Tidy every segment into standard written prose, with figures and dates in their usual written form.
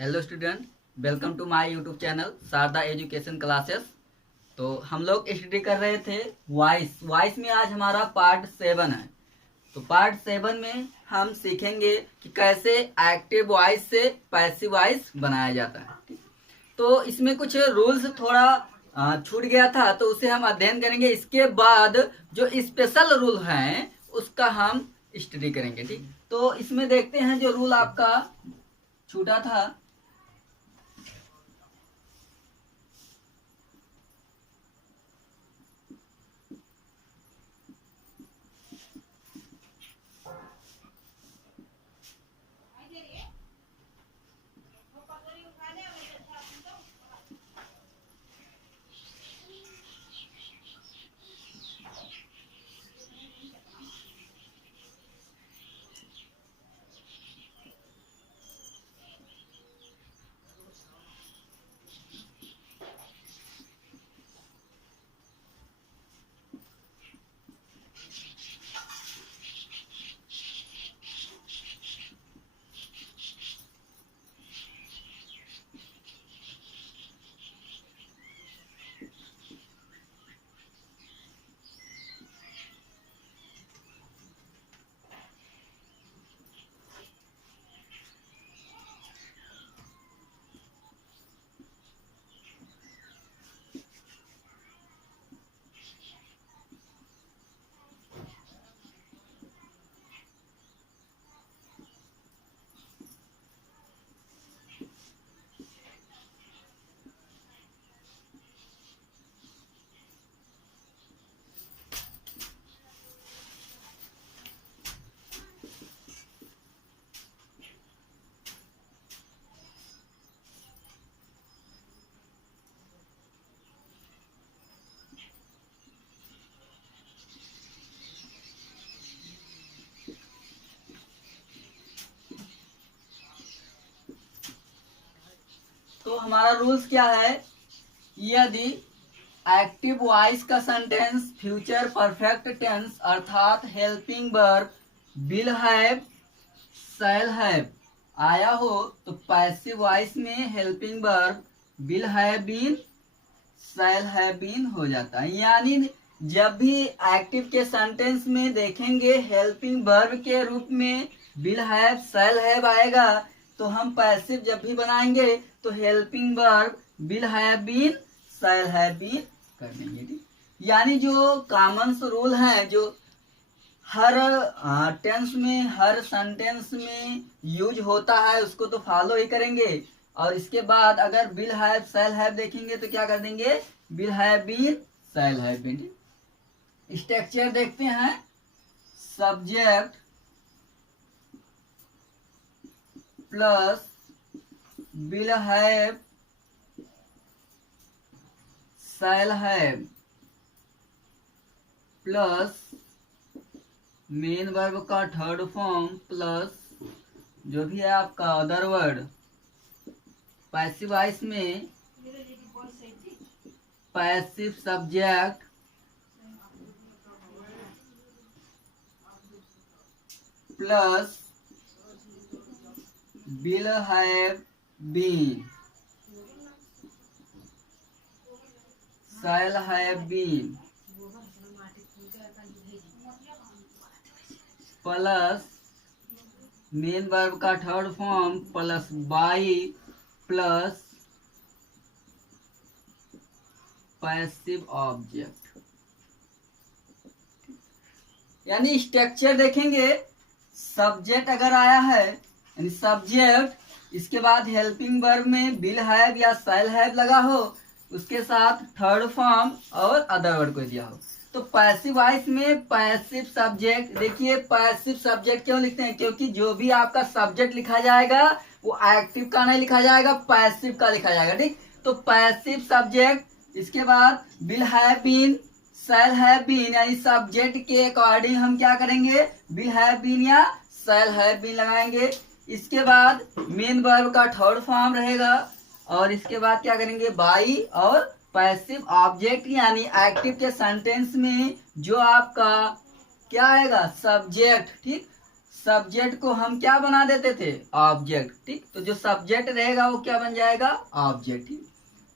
Hello student, welcome to my YouTube channel Sharda education classes. तो हम लोग स्टडी कर रहे थे वॉइस में आज हमारा पार्ट 7 है। तो पार्ट 7 में हम सीखेंगे कि कैसे एक्टिव वॉइस से पैसिव वॉइस बनाया जाता है। ठीक? तो इसमें कुछ रूल्स थोड़ा छूट गया था, तो उसे हम अध्ययन करेंगे। इसके बाद जो स्पेशल रूल हैं उसका हम स्टडी करेंगे। ठीक, तो इसमें देखते हैं जो रूल आपका छूटा था। तो हमारा रूल्स क्या है? यदि एक्टिव वॉइस का सेंटेंस फ्यूचर परफेक्ट टेंस अर्थात helping verb will have, shall have आया हो तो पैसिव वॉइस में helping verb will have been, shall have been हो जाता है। यानी जब भी एक्टिव के सेंटेंस में देखेंगे हेल्पिंग वर्ब के रूप में विल हैव, शैल हैव आएगा, तो हम पैसिव जब भी बनाएंगे तो helping verb will have been, shall have been कर देंगे। ठीक, यानी जो कॉमन रूल हैं जो हर टेंस में हर सेंटेंस में यूज होता है उसको तो फॉलो ही करेंगे। और इसके बाद अगर विल हैव, शैल हैव देखेंगे तो क्या कर देंगे? Will have been, shall have been. Structure देखते हैं। Subject plus will have, shall have plus main verb का थर्ड फॉर्म प्लस जो भी है आपका अदर वर्ड। पैसिव वॉइस में passive subject plus will have been, shall have been plus main verb का third form plus by plus passive object. यानी structure देखेंगे, subject अगर आया है यानी सब्जेक्ट, इसके बाद हेल्पिंग वर्ब में विल हैव या शैल हैव लगा हो, उसके साथ थर्ड फॉर्म और अदर वर्ड को दिया हो। तो पैसिव वॉइस में पैसिव सब्जेक्ट, देखिए पैसिव सब्जेक्ट क्यों लिखते हैं? क्योंकि जो भी आपका सब्जेक्ट लिखा जाएगा वो एक्टिव का नहीं लिखा जाएगा, पैसिव का लिखा जाएगा। ठीक, तो पैसिव सब्जेक्ट, इसके बाद will have been, shall have been, यानी सब्जेक्ट के अकॉर्डिंग हम क्या करेंगे? विल हैव बीन या शैल हैव बीन लगाएंगे। इसके बाद मेन वर्ब का थर्ड फॉर्म रहेगा और इसके बाद क्या करेंगे? बाई और पैसिव ऑब्जेक्ट, यानी एक्टिव के सेंटेंस में जो आपका क्या आएगा? सब्जेक्ट। ठीक, सब्जेक्ट को हम क्या बना देते थे, ऑब्जेक्ट। ठीक, तो जो सब्जेक्ट रहेगा वो क्या बन जाएगा, ऑब्जेक्ट। ठीक,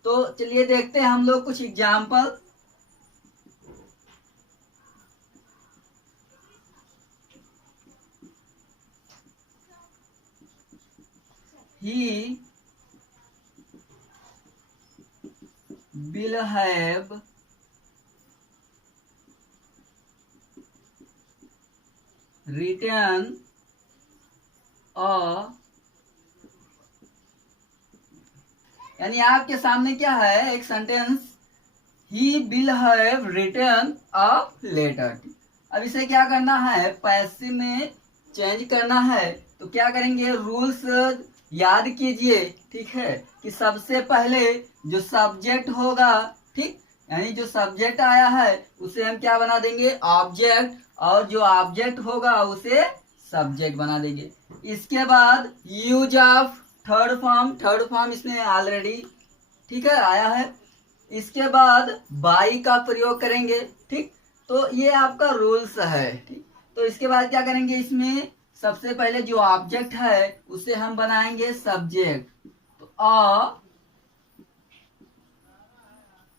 तो चलिए देखते हैं हम लोग कुछ example. He will have written a, यानी आपके सामने क्या है एक sentence, he will have written a letter। अब इसे क्या करना है, पैसिव में चेंज करना है। तो क्या करेंगे, रूल्स याद कीजिए। ठीक है, कि सबसे पहले जो सब्जेक्ट होगा, ठीक, यानी जो सब्जेक्ट आया है उसे हम क्या बना देंगे, ऑब्जेक्ट, और जो ऑब्जेक्ट होगा उसे सब्जेक्ट बना देंगे। इसके बाद यूज ऑफ थर्ड फॉर्म इसमें ऑलरेडी, ठीक है, आया है। इसके बाद बाई का प्रयोग करेंगे। ठीक, तो ये आपका रूल्स है। ठीक, तो इसके बाद क्या करेंगे, इसमें सबसे पहले जो ऑब्जेक्ट है उसे हम बनाएंगे सब्जेक्ट। तो अ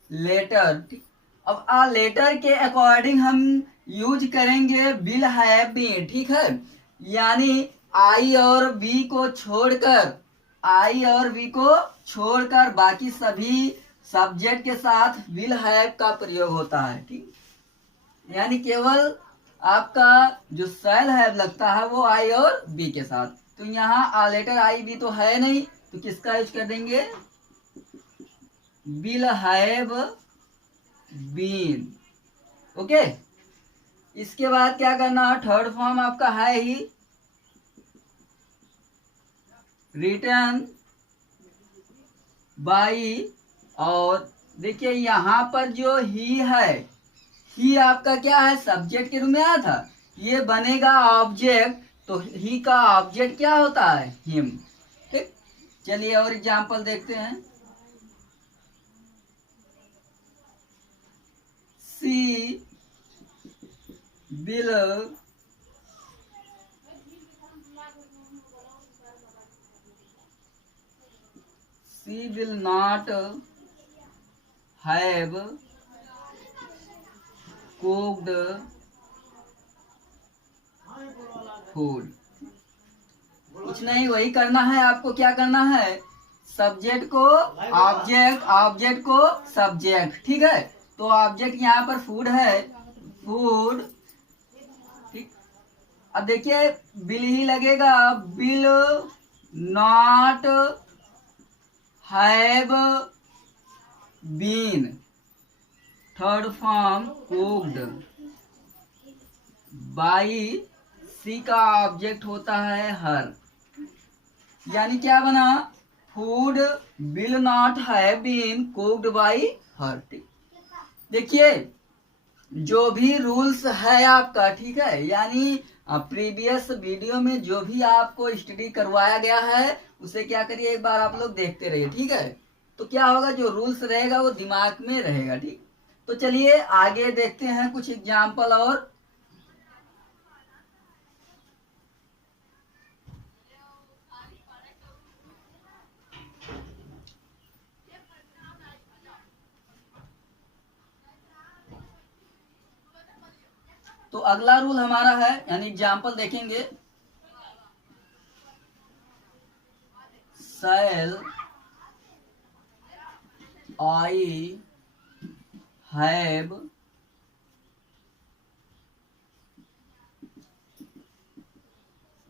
लेटर। ठीक, अब आ लेटर के अकॉर्डिंग हम यूज करेंगे विल हैव बीन। ठीक है, यानी आई और बी को छोड़कर बाकी सभी सब्जेक्ट के साथ विल हैव का प्रयोग होता है। ठीक, यानी केवल आपका जो शैल हैव लगता है वो आई और बी के साथ। तो यहाँ लेटर आई बी तो है नहीं, तो किसका यूज कर देंगे, विल हैव बीन। ओके, इसके बाद क्या करना, थर्ड फॉर्म आपका है ही रिटर्न बाई, और देखिए यहाँ पर जो ही है, ही आपका क्या है, सब्जेक्ट के रूप में आया था, ये बनेगा ऑब्जेक्ट। तो ही का ऑब्जेक्ट क्या होता है, हिम। ठीक, चलिए और एग्जांपल देखते हैं। She will not have cooked food. कुछ नहीं, वही करना है आपको। क्या करना है, सब्जेक्ट को ऑब्जेक्ट, ऑब्जेक्ट को सब्जेक्ट। ठीक है, तो ऑब्जेक्ट यहाँ पर फूड है, फूड। ठीक, अब देखिए बिल ही लगेगा, will not have been, third form cooked by, she का ऑब्जेक्ट होता है हर, यानी क्या बना, food will not have been cooked by her. देखिए जो भी रूल्स है आपका, ठीक है, यानी प्रीवियस वीडियो में जो भी आपको स्टडी करवाया गया है उसे क्या करिए, एक बार आप लोग देखते रहिए। ठीक है, तो क्या होगा, जो रूल्स रहेगा वो दिमाग में रहेगा। ठीक, तो चलिए आगे देखते हैं कुछ एग्जाम्पल और। तो अगला रूल हमारा है, यानी एग्जाम्पल देखेंगे, shall I have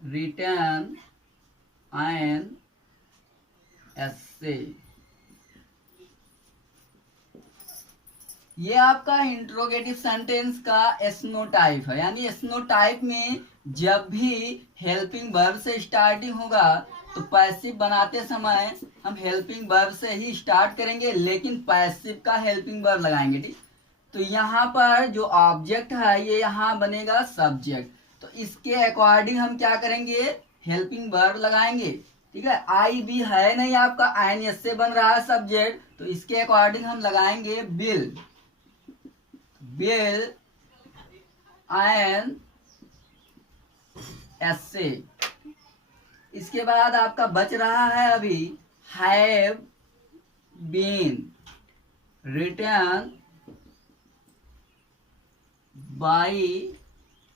written an essay. ये आपका इंट्रोगेटिव सेंटेंस का एसनो टाइप है, यानी एसनो टाइप में जब भी हेल्पिंग वर्ब से स्टार्टिंग होगा तो पैसिव बनाते समय हम हेल्पिंग वर्ब से ही स्टार्ट करेंगे, लेकिन पैसिव का हेल्पिंग वर्ब लगाएंगे। ठीक, तो यहाँ पर जो ऑब्जेक्ट है ये यहाँ बनेगा सब्जेक्ट, तो इसके अकॉर्डिंग हम क्या करेंगे, हेल्पिंग वर्ब लगाएंगे। ठीक है, आई बी है नहीं आपका, आइन एस से बन रहा है सब्जेक्ट, तो इसके अकॉर्डिंग हम लगाएंगे बिल, बिल एन ऐसे। इसके बाद आपका बच रहा है अभी हैव बीन रिटर्न बाई,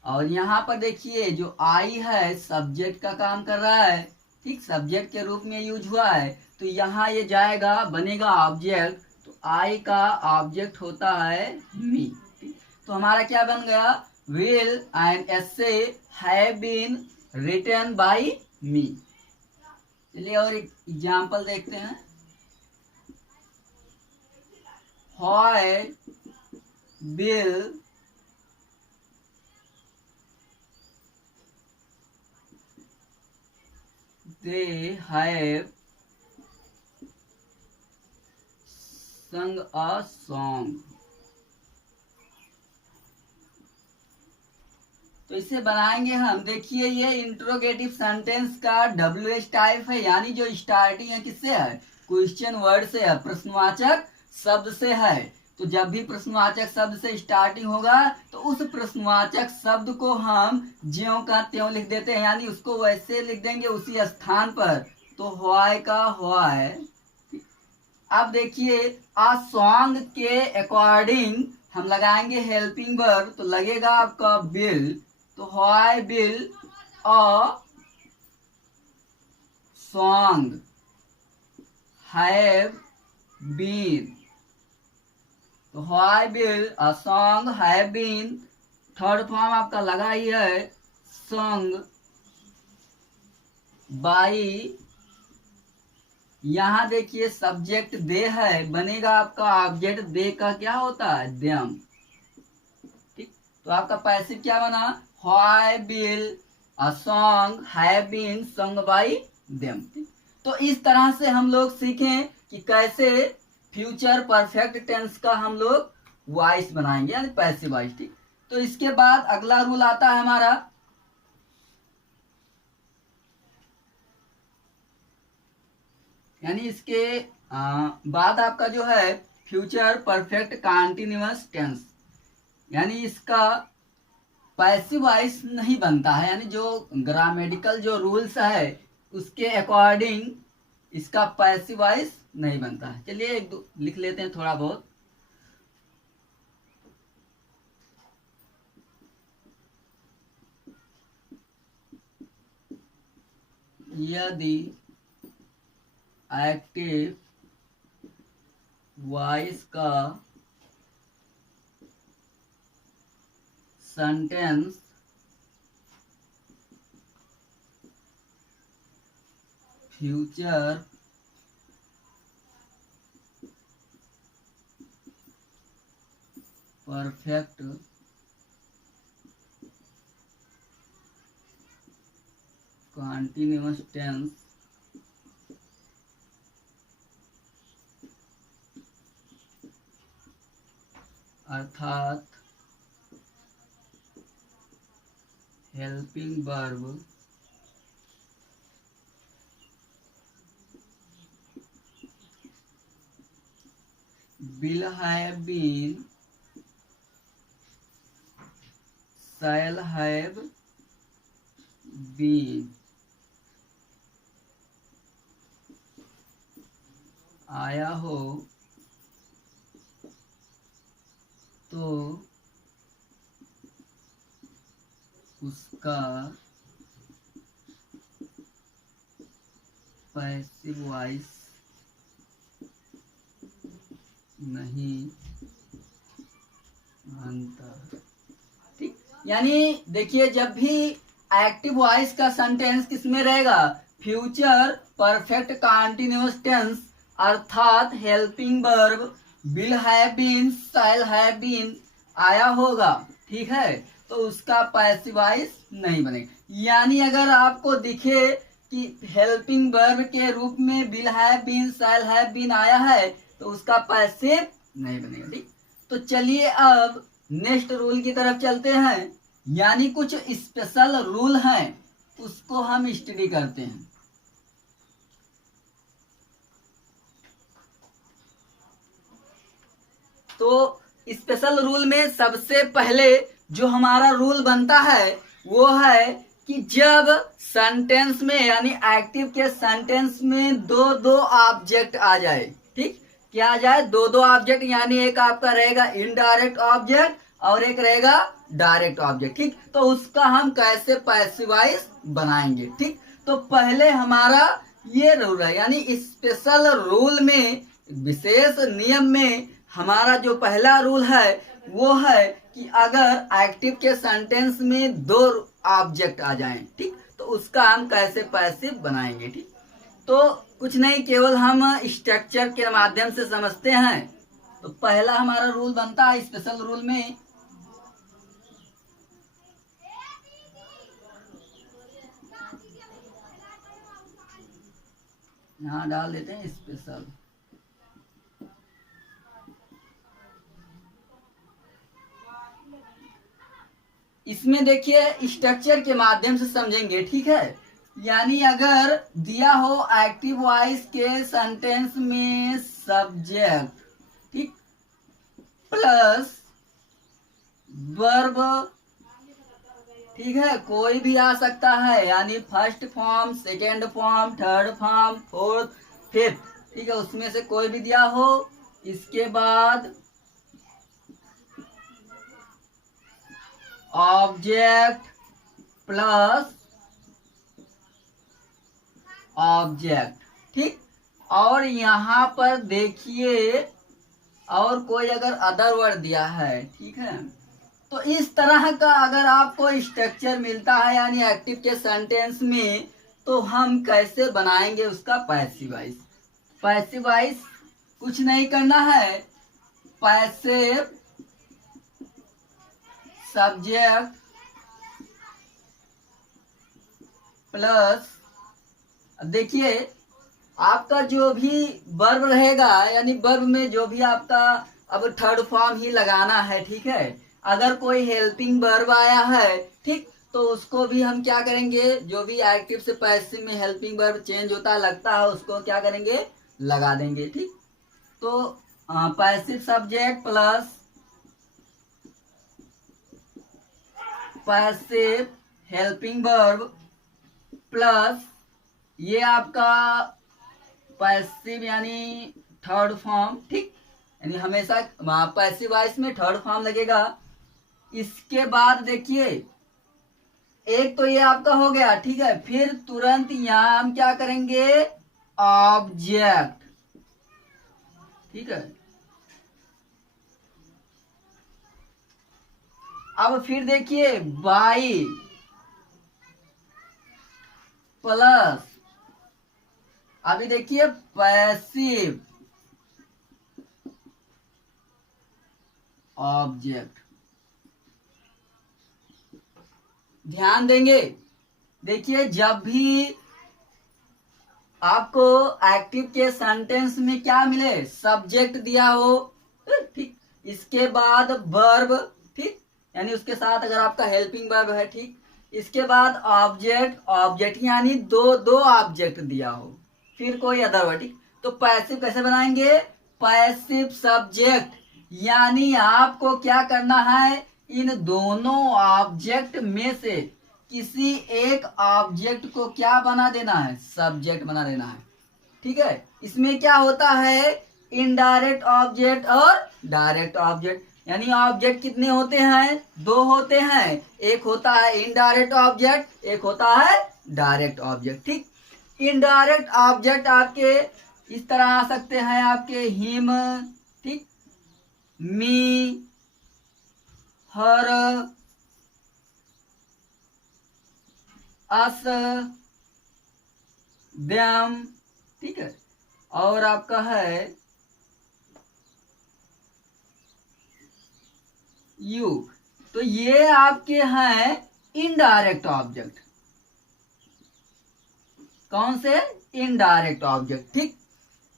और यहाँ पर देखिए जो आई है सब्जेक्ट का काम कर रहा है, ठीक, सब्जेक्ट के रूप में यूज हुआ है, तो यहाँ ये जाएगा बनेगा ऑब्जेक्ट, तो आई का ऑब्जेक्ट होता है मी। तो हमारा क्या बन गया, will and essay have been written by me. चलिए और एक एग्जाम्पल देखते हैं। Why will they have sung a song। तो इसे बनाएंगे हम, देखिए ये इंट्रोगेटिव सेंटेंस का WH टाइप है, यानी जो स्टार्टिंग है किससे है, क्वेश्चन वर्ड से है, प्रश्नवाचक शब्द से है। तो जब भी प्रश्नवाचक शब्द से स्टार्टिंग होगा तो उस प्रश्नवाचक शब्द को हम ज्यों का त्यों लिख देते हैं, यानी उसको वैसे लिख देंगे उसी स्थान पर। तो व्हाई का व्हाई। अब देखिए आ सॉन्ग के अकॉर्डिंग हम लगाएंगे हेल्पिंग वर्ब, तो लगेगा आपका बिल। तो why will a song have been, तो why will a song have been, third form आपका लगा ही है सॉन्ग बाई। यहाँ देखिए सब्जेक्ट दे है, बनेगा आपका ऑब्जेक्ट दे का क्या होता है, देम, ठीक। तो आपका पैसिव क्या बना, why will a song have been sung by them. तो इस तरह से हम लोग सीखें कि कैसे फ्यूचर परफेक्ट टेंस का हम लोग वॉइस बनाएंगे, यानी पैसिव वॉइस, ठीक। तो इसके बाद अगला रूल आता है हमारा, यानी इसके बाद आपका जो है फ्यूचर परफेक्ट कंटीन्यूअस टेंस, यानी इसका पैसिव वॉइस नहीं बनता है, यानी जो ग्रामेटिकल जो रूल्स है उसके अकॉर्डिंग इसका पैसिव वॉइस नहीं बनता है। चलिए एक दो लिख लेते हैं थोड़ा बहुत। यदि एक्टिव वॉइस का sentence future perfect continuous tense अर्थात helping verb will have been, shall have been, आया हो तो उसका पैसिव वॉइस नहीं बनता, ठीक। यानी देखिए जब भी एक्टिव वॉइस का सेंटेंस किसमें रहेगा, फ्यूचर परफेक्ट कंटीन्यूअस टेंस अर्थात helping verb will have been, shall have been आया होगा, ठीक है, तो उसका पैसिव वॉइस नहीं बनेगा। यानी अगर आपको दिखे कि हेल्पिंग वर्ब के रूप में will have been, shall have been आया है, तो उसका पैसिव नहीं बनेगा, ठीक। तो चलिए अब नेक्स्ट रूल की तरफ चलते हैं, यानी कुछ स्पेशल रूल हैं उसको हम स्टडी करते हैं। तो स्पेशल रूल में सबसे पहले जो हमारा रूल बनता है वो है कि जब सेंटेंस में यानी एक्टिव के सेंटेंस में दो दो ऑब्जेक्ट आ जाए, ठीक, क्या आ जाए, दो दो ऑब्जेक्ट, यानी एक आपका रहेगा इनडायरेक्ट ऑब्जेक्ट और एक रहेगा डायरेक्ट ऑब्जेक्ट, ठीक, तो उसका हम कैसे पैसिवाइज बनाएंगे, ठीक। तो पहले हमारा ये रूल है, यानी स्पेशल रूल में, विशेष नियम में हमारा जो पहला रूल है वो है कि अगर एक्टिव के सेंटेंस में दो ऑब्जेक्ट आ जाएं, ठीक, तो उसका हम कैसे पैसिव बनाएंगे, ठीक। तो कुछ नहीं, केवल हम स्ट्रक्चर के माध्यम से समझते हैं। तो पहला हमारा रूल बनता है स्पेशल रूल में, यहाँ डाल देते हैं स्पेशल। इसमें देखिए स्ट्रक्चर के माध्यम से समझेंगे, ठीक है। यानी अगर दिया हो एक्टिव वॉइस के सेंटेंस में सब्जेक्ट, ठीक, प्लस वर्ब, ठीक है, कोई भी आ सकता है, यानी first form, second form, third form, fourth, fifth, ठीक है, उसमें से कोई भी दिया हो। इसके बाद ऑब्जेक्ट प्लस ऑब्जेक्ट, ठीक, और यहाँ पर देखिए और कोई अगर अदर वर्ड दिया है, ठीक है, तो इस तरह का अगर आपको स्ट्रक्चर मिलता है यानी एक्टिव के सेंटेंस में, तो हम कैसे बनाएंगे उसका पैसिवाइज। पैसिवाइज कुछ नहीं करना है, पैसिव सब्जेक्ट प्लस, देखिए आपका जो भी वर्ब रहेगा, यानी वर्ब में जो भी आपका अब थर्ड फॉर्म ही लगाना है, ठीक है। अगर कोई हेल्पिंग वर्ब आया है, ठीक, तो उसको भी हम क्या करेंगे, जो भी एक्टिव से पैसिव में हेल्पिंग वर्ब चेंज होता लगता है उसको क्या करेंगे, लगा देंगे, ठीक। तो passive subject plus passive helping verb plus ये आपका पैसिव यानी थर्ड फॉर्म, ठीक, यानी हमेशा पैसिव वॉइस में थर्ड फॉर्म लगेगा। इसके बाद देखिए एक तो ये आपका हो गया, ठीक है, फिर तुरंत यहां हम क्या करेंगे, ऑब्जेक्ट, ठीक है। अब फिर देखिए बाई प्लस, अभी देखिए पैसिव ऑब्जेक्ट, ध्यान देंगे। देखिए जब भी आपको एक्टिव के सेंटेंस में क्या मिले, सब्जेक्ट दिया हो, ठीक, इसके बाद वर्ब, ठीक, यानी उसके साथ अगर आपका हेल्पिंग वर्ब है, ठीक, इसके बाद ऑब्जेक्ट, ऑब्जेक्ट यानी दो दो ऑब्जेक्ट दिया हो, फिर कोई अदर वर्ड, ठीक, तो पैसिव कैसे बनाएंगे, पैसिव सब्जेक्ट, यानी आपको क्या करना है, इन दोनों ऑब्जेक्ट में से किसी एक ऑब्जेक्ट को क्या बना देना है, सब्जेक्ट बना देना है, ठीक है। इसमें क्या होता है, इनडायरेक्ट ऑब्जेक्ट और डायरेक्ट ऑब्जेक्ट, यानी ऑब्जेक्ट कितने होते हैं, दो होते हैं, एक होता है इनडायरेक्ट ऑब्जेक्ट, एक होता है डायरेक्ट ऑब्जेक्ट, ठीक। इनडायरेक्ट ऑब्जेक्ट आपके इस तरह आ सकते हैं, आपके हिम, ठीक, मी, हर, अस, द्यम, ठीक है, और आपका है यू। तो ये आपके हैं इनडायरेक्ट ऑब्जेक्ट, कौन से, इनडायरेक्ट ऑब्जेक्ट, ठीक।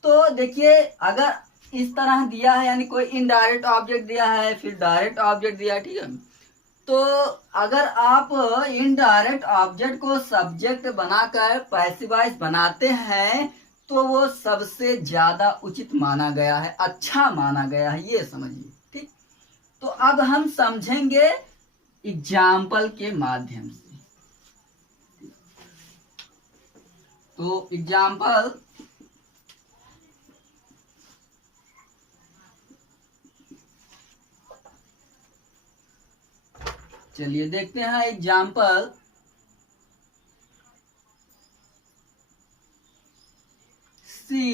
तो देखिए अगर इस तरह दिया है, यानी कोई इनडायरेक्ट ऑब्जेक्ट दिया है फिर डायरेक्ट ऑब्जेक्ट दिया है, ठीक है, तो अगर आप इनडायरेक्ट ऑब्जेक्ट को सब्जेक्ट बनाकर पैसिवाइज बनाते हैं तो वो सबसे ज्यादा उचित माना गया है, अच्छा माना गया है, ये समझिए, ठीक। तो अब हम समझेंगे एग्जाम्पल के माध्यम से। तो एग्जाम्पल, चलिए देखते हैं example. She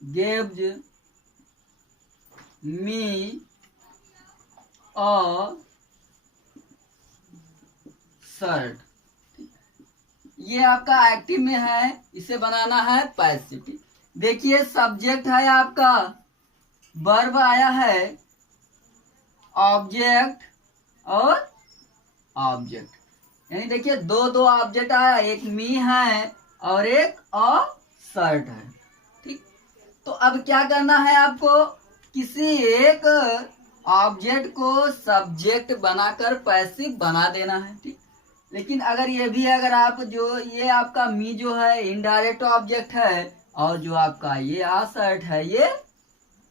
gives me a shirt. ये आपका एक्टिव में है, इसे बनाना है पैसिव। देखिए सब्जेक्ट है आपका, वर्ब आया है, ऑब्जेक्ट और ऑब्जेक्ट, यानी देखिए दो दो ऑब्जेक्ट आया, एक मी है और एक अ शर्ट है। ठीक, तो अब क्या करना है आपको, किसी एक ऑब्जेक्ट को सब्जेक्ट बनाकर पैसिव बना देना है। ठीक, लेकिन अगर ये भी, अगर आप जो ये आपका मी जो है इनडायरेक्ट ऑब्जेक्ट है और जो आपका ये शर्ट है ये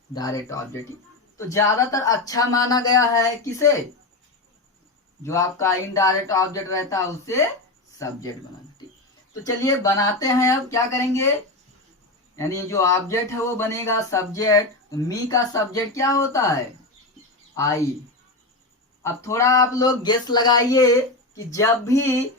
डायरेक्ट ऑब्जेक्ट, तो ज्यादातर अच्छा माना गया है किसे, जो आपका इनडायरेक्ट ऑब्जेक्ट रहता है उसे सब्जेक्ट बनाना। ठीक, तो चलिए बनाते हैं। अब क्या करेंगे, यानी जो ऑब्जेक्ट है वो बनेगा सब्जेक्ट, तो मी का सब्जेक्ट क्या होता है, आई। अब थोड़ा आप लोग गेस लगाइए कि जब भी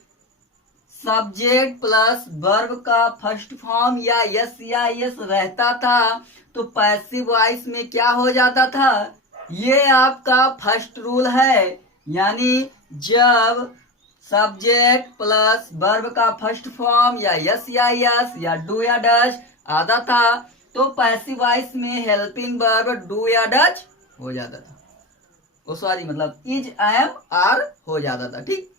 सब्जेक्ट प्लस वर्ब का फर्स्ट फॉर्म या यस या यस रहता था तो पैसिव वॉइस में क्या हो जाता था, ये आपका फर्स्ट रूल है। यानी जब सब्जेक्ट प्लस वर्ब का फर्स्ट फॉर्म या यस या डू या डज आता था तो पैसिव वॉइस में हेल्पिंग वर्ब डू या डज हो जाता था, ओ सॉरी मतलब इज एम आर हो जाता था। ठीक,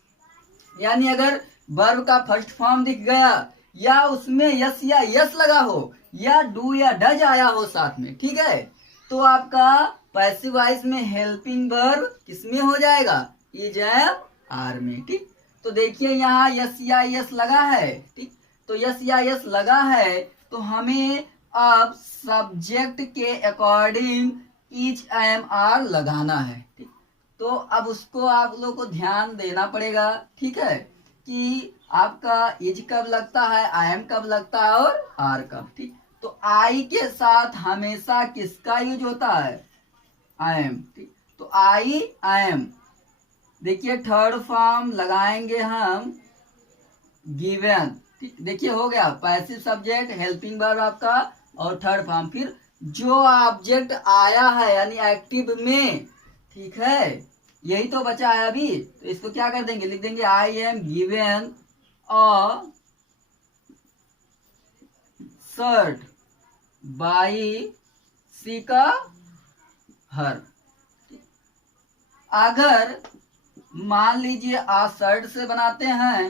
यानी अगर वर्ब का फर्स्ट फॉर्म दिख गया या उसमें यस या यस लगा हो या डू या डज आया हो साथ में, ठीक है, तो आपका पैसिव वॉइस में हेल्पिंग वर्ब किसमें हो जाएगा, इज एम आर में। ठीक, तो देखिए यहाँ यस या यस लगा है। ठीक, तो यस या यस लगा है तो हमें अब सब्जेक्ट के अकॉर्डिंग इज एम आर लगाना है। ठीक, तो अब उसको आप लोग को ध्यान देना पड़ेगा। ठीक है, कि आपका इज कब लगता है, आई एम कब लगता है और आर कब। ठीक, तो आई के साथ हमेशा किसका यूज होता है, आई एम। ठीक, तो आई एम, देखिए थर्ड फॉर्म लगाएंगे हम गिवन। ठीक, देखिए हो गया पैसिव सब्जेक्ट हेल्पिंग वर्ब आपका और थर्ड फॉर्म, फिर जो ऑब्जेक्ट आया है यानी एक्टिव में। ठीक है, यही तो बचा है अभी, तो इसको क्या कर देंगे, लिख देंगे I am given a shirt by she का हर। अगर मान लीजिए आ शर्ट से बनाते हैं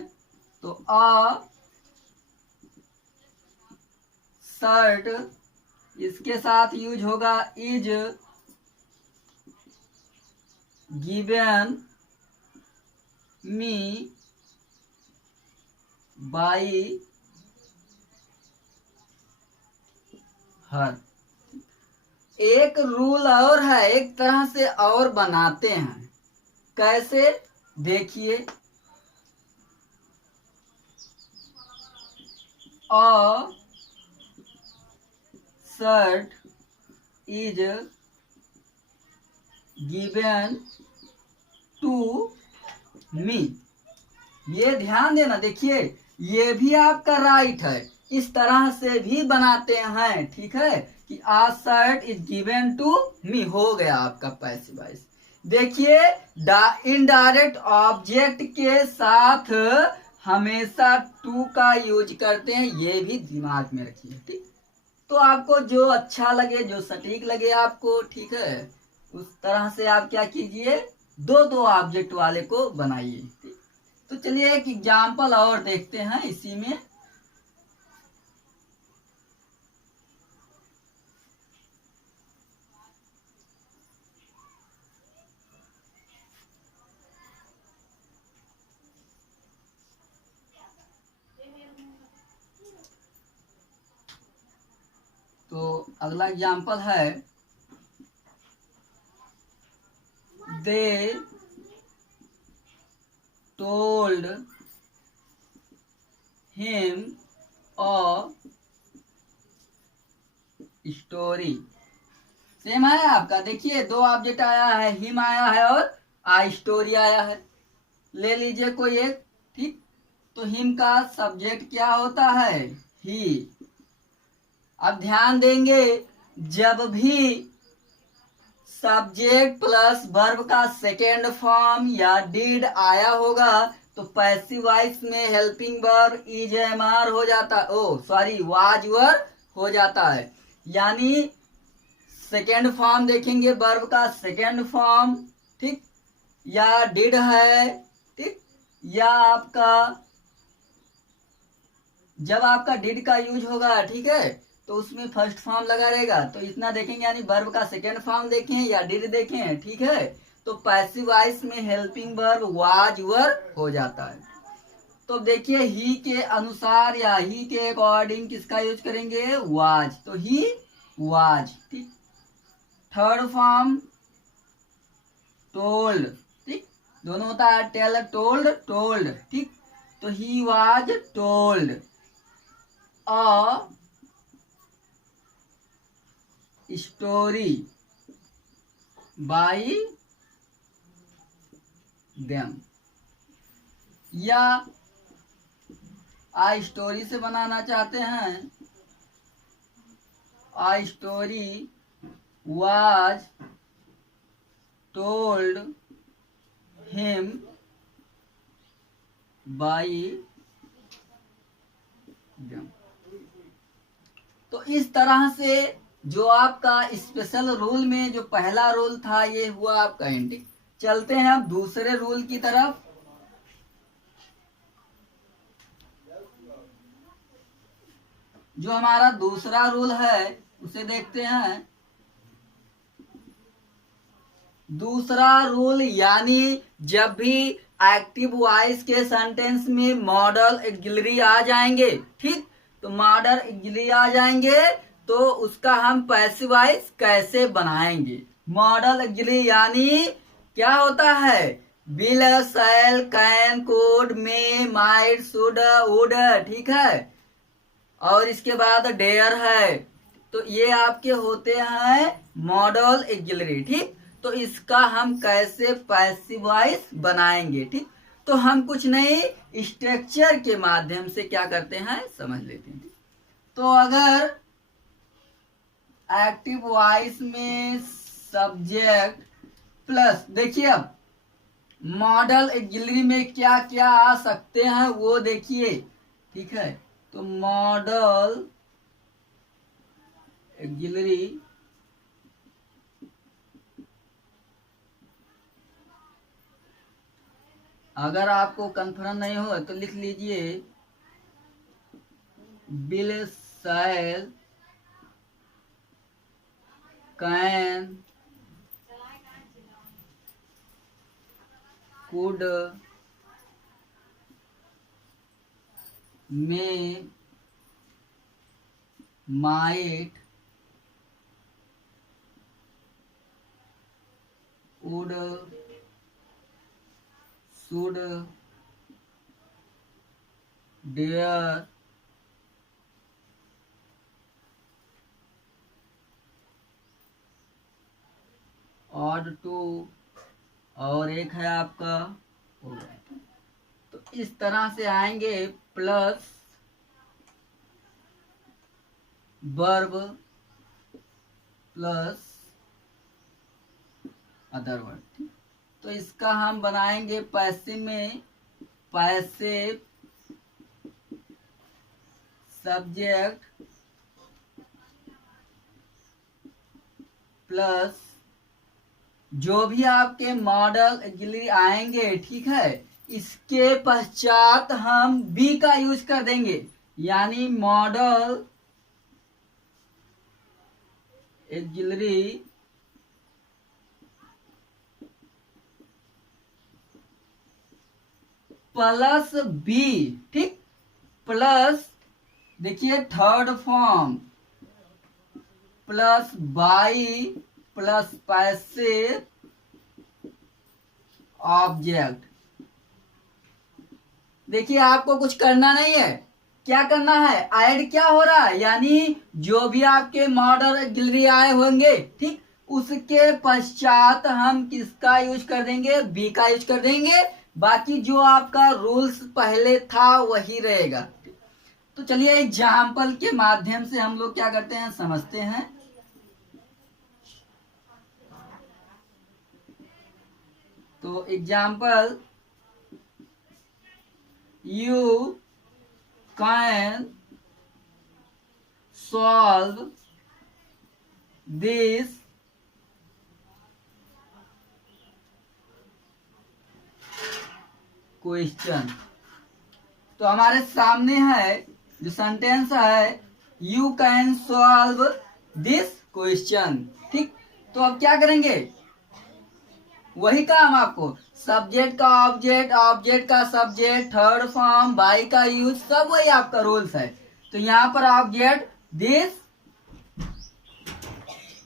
तो अ शर्ट, इसके साथ यूज होगा is given me by her. एक रूल और है, एक तरह से और बनाते हैं, कैसे देखिए, a shirt is given to me. ये ध्यान देना, देखिए ये भी आपका राइट है, इस तरह से भी बनाते हैं। ठीक है, कि a shirt is given to me हो गया आपका पैसिव वॉइस। देखिए इनडायरेक्ट ऑब्जेक्ट के साथ हमेशा टू का यूज करते हैं, ये भी दिमाग में रखिए। ठीक, तो आपको जो अच्छा लगे, जो सटीक लगे आपको, ठीक है, उस तरह से आप क्या कीजिए, दो दो ऑब्जेक्ट वाले को बनाइए। ठीक, तो चलिए एक एग्जाम्पल और देखते हैं इसी में। तो अगला एग्जाम्पल है, they told him a story. Same है आपका, देखिए दो ऑब्जेक्ट आया है, हिम आया है और आ स्टोरी आया है। ले लीजिए कोई एक, ठीक। तो हिम का सब्जेक्ट क्या होता है, ही। अब ध्यान देंगे, जब भी सब्जेक्ट प्लस वर्ब का सेकेंड फॉर्म या डिड आया होगा तो पैसिव वॉइस में helping verb is am are हो जाता, ओ सॉरी वाज वर हो जाता है। यानी सेकेंड फॉर्म देखेंगे वर्ब का सेकेंड फॉर्म, ठीक, या डिड है, ठीक, या आपका जब आपका डिड का यूज होगा, ठीक है, तो उसमें फर्स्ट फॉर्म लगा रहेगा। तो इतना देखेंगे, यानी वर्ब का सेकेंड फॉर्म देखें या डिड देखें, ठीक है, तो पैसिव वॉइस में हेल्पिंग वर्ब वाज वर हो जाता है। तो देखिए ही के अनुसार या ही के अकॉर्डिंग किसका यूज करेंगे, वाज, तो ही वाज, ठीक। थर्ड फॉर्म टोल्ड, ठीक, दोनों होता है, टेल टोल्ड टोल्ड, ठीक। तो he was told a story by them, या आ स्टोरी से बनाना चाहते हैं, a story was told him by them. तो इस तरह से जो आपका स्पेशल रूल में जो पहला रूल था ये हुआ आपका एंडिंग। चलते हैं अब दूसरे रूल की तरफ। जो हमारा दूसरा रूल है उसे देखते हैं। दूसरा रूल यानी जब भी एक्टिव वॉइस के सेंटेंस में मॉडल ऑक्सिलरी आ जाएंगे, ठीक, तो मॉडल ऑक्सिलरी आ जाएंगे तो उसका हम पैसिव वॉइस कैसे बनाएंगे। मॉडल ऑक्सिलरी यानी क्या होता है, will, shall, can, could, may, might, should, would, ठीक है, और इसके बाद डेयर है। तो ये आपके होते हैं मॉडल ऑक्सिलरी, ठीक। तो इसका हम कैसे पैसिव वॉइस बनाएंगे, ठीक। तो हम कुछ नहीं, स्ट्रक्चर के माध्यम से क्या करते हैं समझ लेते हैं। तो अगर एक्टिव वॉइस में सब्जेक्ट प्लस, देखिए अब मॉडल ऑक्सिलरी में क्या क्या आ सकते हैं वो देखिए, ठीक है। तो मॉडल ऑक्सिलरी अगर आपको कंफर्म नहीं हो तो लिख लीजिए, will, shall, can, could, may, might, would, should, dare, ought to, और एक है आपका हो गया। तो इस तरह से आएंगे plus verb plus other word. तो इसका हम बनाएंगे पैसिव में, पैसिव सब्जेक्ट प्लस जो भी आपके मॉडल ऑक्सिलरी आएंगे, ठीक है, इसके पश्चात हम बी का यूज कर देंगे, यानी मॉडल ऑक्सिलरी प्लस बी, ठीक, प्लस देखिए third form plus by plus passive object. देखिए आपको कुछ करना नहीं है, क्या करना है, ऐड क्या हो रहा है, यानी जो भी आपके मॉडल ऑक्सिलरी आए होंगे, ठीक, उसके पश्चात हम किसका यूज कर देंगे, बी का यूज कर देंगे। बाकी जो आपका रूल्स पहले था वही रहेगा। तो चलिए एग्जाम्पल के माध्यम से हम लोग क्या करते हैं, समझते हैं। तो example, you can solve this question. तो हमारे सामने है जो सेंटेंस है, you can solve this question, ठीक। तो अब क्या करेंगे, वही काम आपको, सब्जेक्ट का ऑब्जेक्ट, ऑब्जेक्ट का सब्जेक्ट, थर्ड फॉर्म, बाई का यूज, सब वही आपका रूल्स है। तो यहाँ पर ऑब्जेक्ट दिस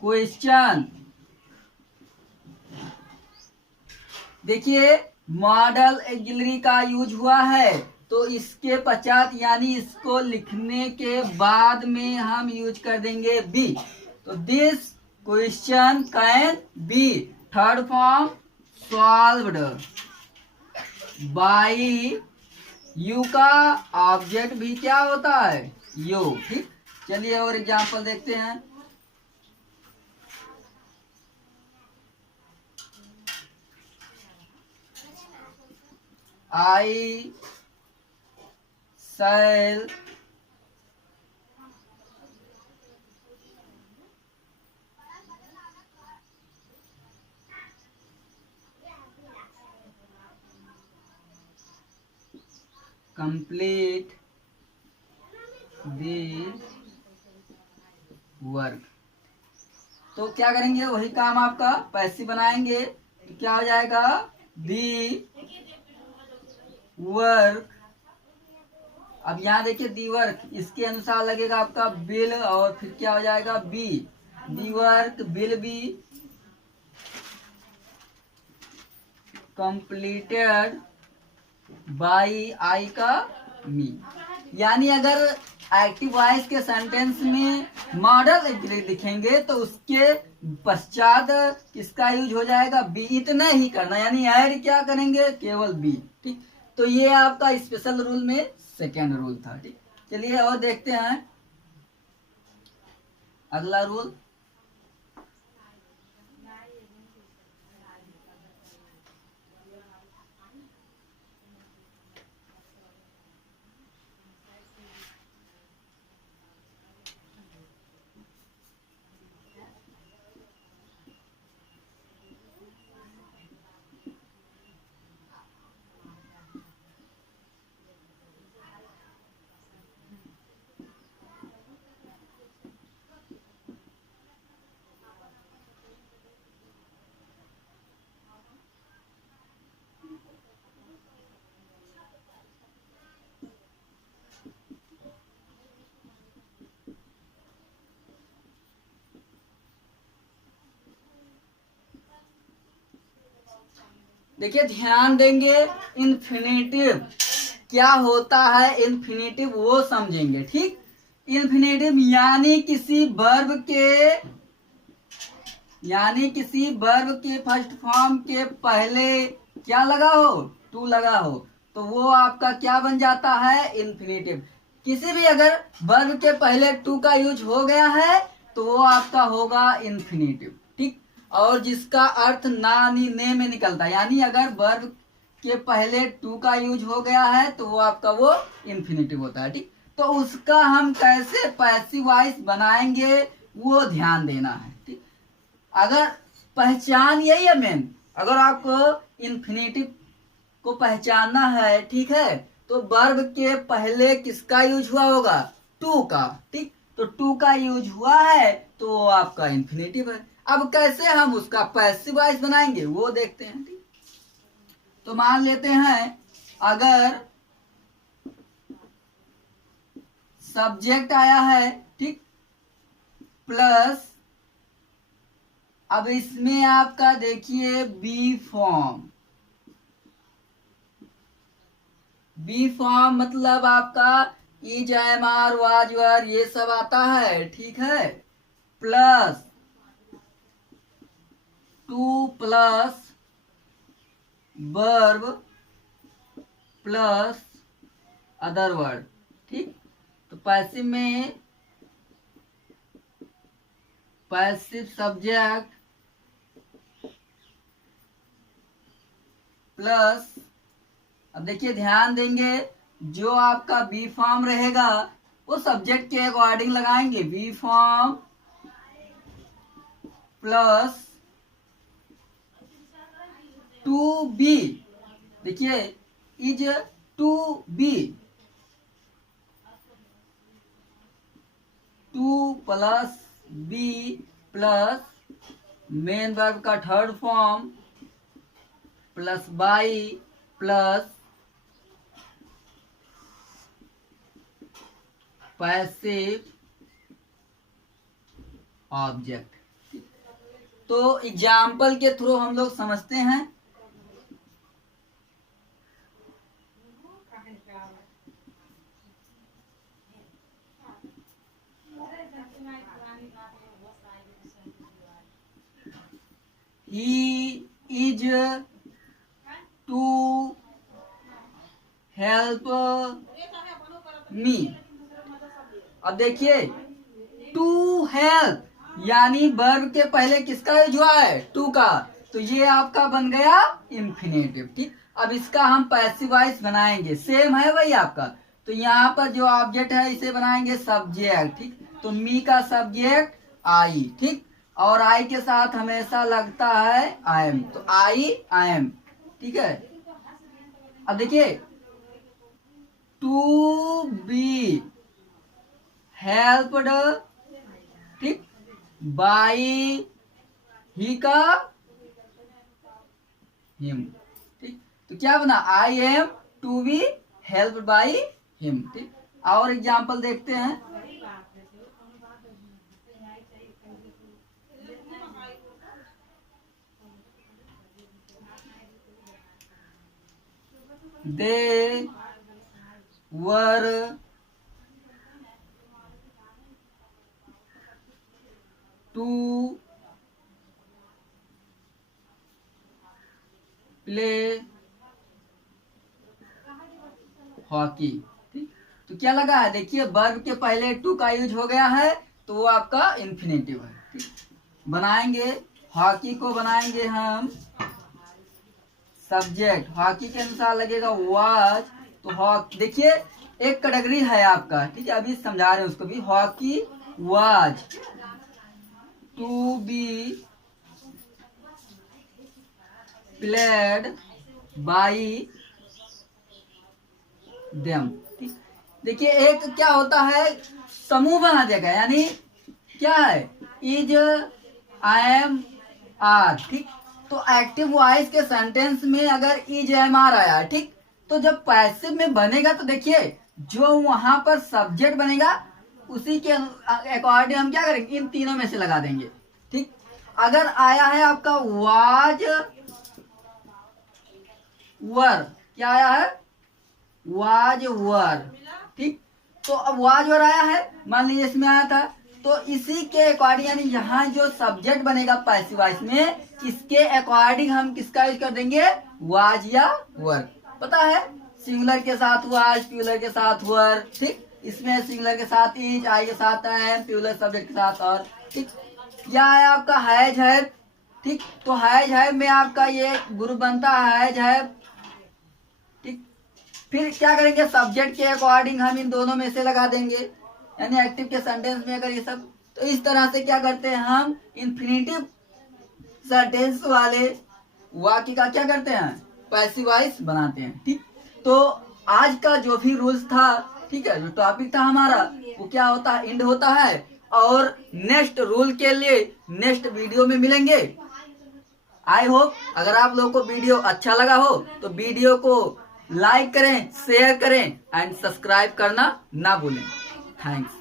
क्वेश्चन, देखिए मॉडल ऑक्सिलरी का यूज हुआ है, तो इसके पश्चात यानी इसको लिखने के बाद में हम यूज कर देंगे बी। तो this question can be, third form, solved by you का ऑब्जेक्ट भी क्या होता है, यू, ठीक। चलिए और एग्जांपल देखते हैं। I shall complete the work। तो क्या करेंगे, वही काम आपका पैसिव बनाएंगे, तो क्या हो जाएगा, दी वर्क। अब यहाँ देखिए दी वर्क, इसके अनुसार लगेगा आपका बिल, और फिर क्या हो जाएगा, be, the work will be completed by I का मी। यानी अगर एक्टिव वॉइस के सेंटेंस में मॉडल ऑक्सिलरी दिखेंगे तो उसके पश्चात किसका यूज हो जाएगा, बी। इतना ही करना, यानी ऐड क्या करेंगे, केवल बी, ठीक। तो ये आपका स्पेशल रूल में सेकेंड रूल था, ठीक। चलिए और देखते हैं अगला रूल। देखिए ध्यान देंगे, इन्फिनेटिव क्या होता है, इन्फिनेटिव वो समझेंगे, ठीक। इन्फिनेटिव यानी किसी वर्ब के फर्स्ट फॉर्म के पहले क्या लगा हो, टू लगा हो, तो वो आपका क्या बन जाता है, इन्फिनेटिव। किसी भी अगर वर्ब के पहले टू का यूज हो गया है तो वो आपका होगा इन्फिनेटिव, ठीक। और जिसका अर्थ ना नी ने में निकलता है, यानी अगर वर्ब के पहले टू का यूज हो गया है तो वो आपका वो इन्फिनेटिव होता है, ठीक। तो उसका हम कैसे पैसिव वॉइस बनाएंगे वो ध्यान देना है, ठीक। अगर पहचान यही है मेन, अगर आपको इन्फिनेटिव को पहचानना है, ठीक है, तो वर्ब के पहले किसका यूज हुआ होगा, टू का, ठीक। तो टू का यूज हुआ है तो वो आपका इन्फिनेटिव है। अब कैसे हम उसका पैसिव वॉइस बनाएंगे वो देखते हैं, ठीक। तो मान लेते हैं अगर सब्जेक्ट आया है, ठीक, प्लस अब इसमें आपका देखिए बी फॉर्म, बी फॉर्म मतलब आपका इज, एम, आर, वाज, वर, ये सब आता है, ठीक है। Plus two plus verb plus other word, ठीक। तो पैसिव में पैसिव सब्जेक्ट प्लस, अब देखिए ध्यान देंगे, जो आपका बी फॉर्म रहेगा वो सब्जेक्ट के अकॉर्डिंग लगाएंगे। Be form plus to be, देखिए is to be, to plus be plus main verb का third form plus by plus passive object. तो एग्जाम्पल के थ्रू हम लोग समझते हैं। He is to help me। अब देखिए टू हेल्प यानी वर्ब के पहले किसका यूज हुआ है, टू का, तो ये आपका बन गया इंफिनिटिव, ठीक। अब इसका हम पैसिव वॉइस बनाएंगे, सेम है वही आपका। तो यहाँ पर जो ऑब्जेक्ट है इसे बनाएंगे सब्जेक्ट, ठीक। तो मी का सब्जेक्ट आई, ठीक, और आई के साथ हमेशा लगता है आई एम, तो आई एम, ठीक है। अब देखिए टू बी हेल्प्ड, ठीक, बाई ही का हिम, ठीक। तो क्या बना, I am to be helped by him, ठीक। और एग्जाम्पल देखते हैं। They were to play hockey, ठीक। तो क्या लगा है, देखिए वर्ब के पहले टू का यूज हो गया है तो वो आपका इंफिनिटिव है, ठीक। बनाएंगे हॉकी को, बनाएंगे हम सब्जेक्ट, हॉकी के अनुसार लगेगा वाज, तो हॉकी देखिए एक कैटेगरी है आपका, ठीक है, अभी समझा रहे हैं उसको भी। Hockey was to be played by them, ठीक। देखिए एक क्या होता है, समूह बना देगा, यानी क्या है, इज, आई एम, आर, ठीक। तो एक्टिव वॉइस के सेंटेंस में अगर इज, एम, आर आया, ठीक, तो जब पैसिव में बनेगा तो देखिए जो वहां पर सब्जेक्ट बनेगा उसी के अकॉर्डिंग हम क्या करेंगे, इन तीनों में से लगा देंगे, ठीक। अगर आया है आपका वाज वर, क्या आया है, वाज वर, ठीक। तो अब वाज वर आया है, मान लीजिए इसमें आया था, तो इसी के अकॉर्डिंग यानी यहाँ जो सब्जेक्ट बनेगा पैसिव वॉइस में, इसके अकॉर्डिंग हम किसका यूज कर देंगे, वाज या वर। पता है सिंगुलर के साथ वाज, प्लूरल के साथ वर, ठीक। इसमें सिंगुलर के साथ इज, आई के साथ एम, प्लूरल सब्जेक्ट के साथ और, ठीक। क्या है आपका हैज है, ठीक। तो हैज है में आपका ये ग्रुप बनता है हैज है, ठीक। फिर क्या करेंगे, सब्जेक्ट के अकॉर्डिंग हम इन दोनों में से लगा देंगे, यानी एक्टिव के सेंटेंस में अगर ये सब, तो इस तरह से क्या करते हैं हम इंफिनिटिव सेंटेंस वाले वाक्य का क्या करते हैं, पैसिव वॉइस बनाते हैं, ठीक। तो आज का जो भी रूल्स था, ठीक है, जो टॉपिक था हमारा वो क्या होता है, एंड होता है। और नेक्स्ट रूल के लिए नेक्स्ट वीडियो में मिलेंगे। आई होप अगर आप लोगों को वीडियो अच्छा लगा हो तो वीडियो को लाइक करें, शेयर करें एंड सब्सक्राइब करना ना भूलें। थैंक्स।